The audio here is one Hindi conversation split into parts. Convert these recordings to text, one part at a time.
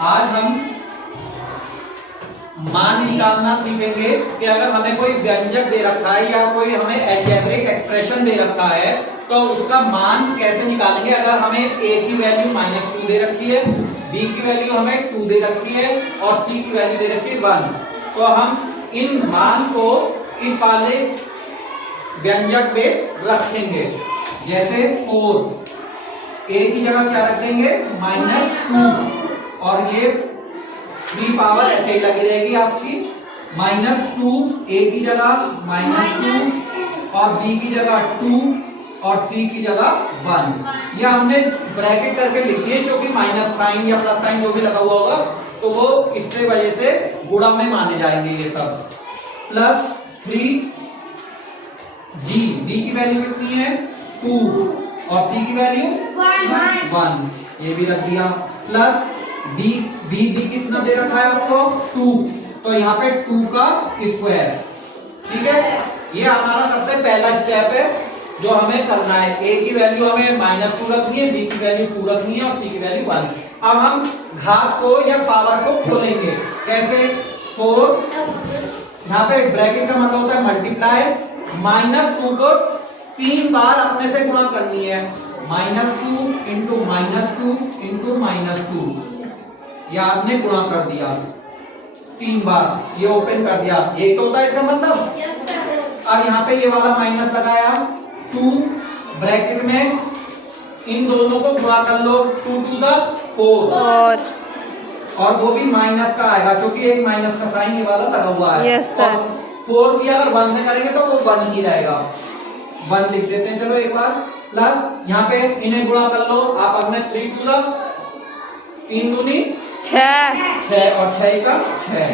आज हम मान निकालना सीखेंगे कि अगर हमें कोई व्यंजक दे रखा है या कोई हमें अलजेब्रिक एक्सप्रेशन दे रखा है तो उसका मान कैसे निकालेंगे। अगर हमें a की वैल्यू -2 दे रखी है, b की वैल्यू हमें 2 दे रखी है और c की वैल्यू दे रखी है 1, तो हम इन मान को इस वाले व्यंजक में रखेंगे। जैसे 4, a की जगह क्या रख देंगे -2 और ये 3 पावर ऐसे ही लगी रहेगी आपकी। -2 a की जगह -2 और b की जगह 2 और c की जगह 1। यह हमने ब्रैकेट करके लिखी है क्योंकि माइनस साइन या प्लस साइन जो भी लगा हुआ होगा तो वो इससे वजह से गुणा में माने जाएंगे ये सब। प्लस 3 g, b की वैल्यू कितनी है 2 और c की वैल्यू 1, ये भी रख दिया। प्लस b कितना दे रखा है आपको 2, तो यहाँ पे 2 का स्क्वायर। ठीक है, ये हमारा सबसे पहला स्टेप है जो हमें करना है। a की वैल्यू हमें -2 रखनी है, b की वैल्यू 2 रखनी है और c की वैल्यू 1। अब हम घात को या पावर को खोलेंगे। कैसे 4, यहाँ पे ब्रैकेट का मतलब होता है मल्टीप्लाई, -2 को 3 बार अपने से गुणा करनी है। -2 इंटू -2 इंटू -2, ये आपने गुणा कर दिया 3 बार, ये ओपन कर दिया। ये तो होता है इसका मतलब। अब यहाँ पे ये वाला माइनस लगाया 2, ब्रैकेट में इन दोनों को गुणा कर लो 2 to the 4 और वो भी माइनस का आएगा क्योंकि एक माइनस का साइन ये वाला लगा हुआ है। Yes sir. 4 भी अगर 1 से करेंगे तो वो 1 ही रहेगा। 1 लिख देते हैं चलो एक बार। प्लस यहाँ पे इन्हें गुणा कर लो आप अपने 3 to the 3 दूनी 6 और 6 का 6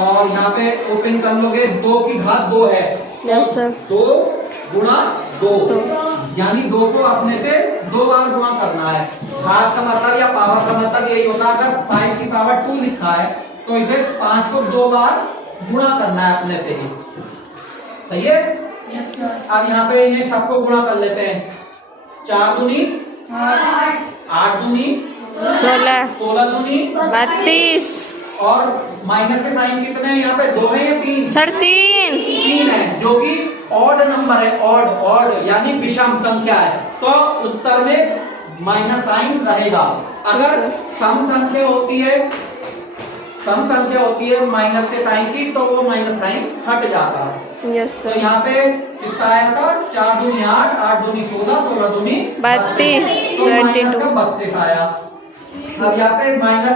और यहाँ पे ओपन कर लोगे 2 की घात 2 है। Yes sir. 2 गुणा 2 यानी 2 को अपने से 2 बार गुणा करना है। घात का मतलब या पावर का मतलब यही होता है। अगर 5 की पावर 2 लिखा है तो इसे 5 को 2 बार गुणा करना है अपने से ही। सही है। अब यहाँ पे इन्हें सबको गुणा कर लेते हैं। 4 दूनी 8 दूनी 16 दूनी 32 और माइनस के साइन कितने हैं यहाँ पे 2 है या 3? सर 3 है जो कि ऑड नंबर है। ऑड यानी विषम संख्या है तो उत्तर में माइनस साइन रहेगा। अगर सम संख्या होती है माइनस के साइन की तो वो माइनस साइन हट जाता है। यस तो सर। यहाँ पे कितना आया था 4 दूनी 8, 8 दूनी 16, 16 दूनी 32 तो माइनस का 32 आया। अब यहाँ पे माइनस